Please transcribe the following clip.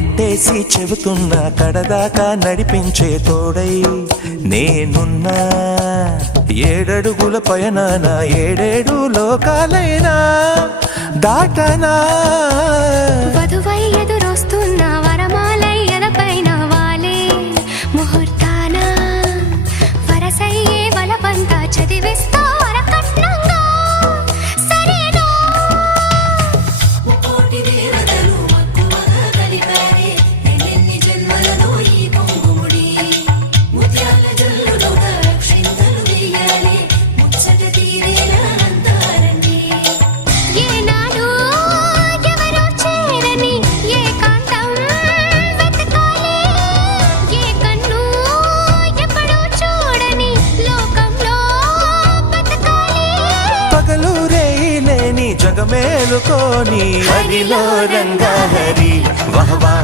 ఒట్టేసి చెబుతున్నా కడదాకా నడిపించే తోడై నేనున్నా. 7 అడుగుల పయనాన 7 లోకాలైనా దాటనా. వధువై ఎదురొస్తున్న వరమాలై ఎదపైన వాలే ముహూర్తాన వరసయ్యే వలపంతా చదివిస్తా వరకట్నంగా సరేనా. కోటి దేవతలు మక్కువగా కలిపారే ఎన్నెన్ని జన్మలలో ఈ పొంగుముడి. ముత్యాల జల్లులోగా క్షింతలు వేయాలి ముచ్చట తీరేలా అంతారండి. ఏనాడు ఎవరో చేరని ఏకాంతం వెతకాలి. ఏ కన్ను ఎప్పుడూ చూడని లోకంలో బతకాలి. పగలు రేయిలేని జగమేలుకోని హరిలో రంగా హరి వహవా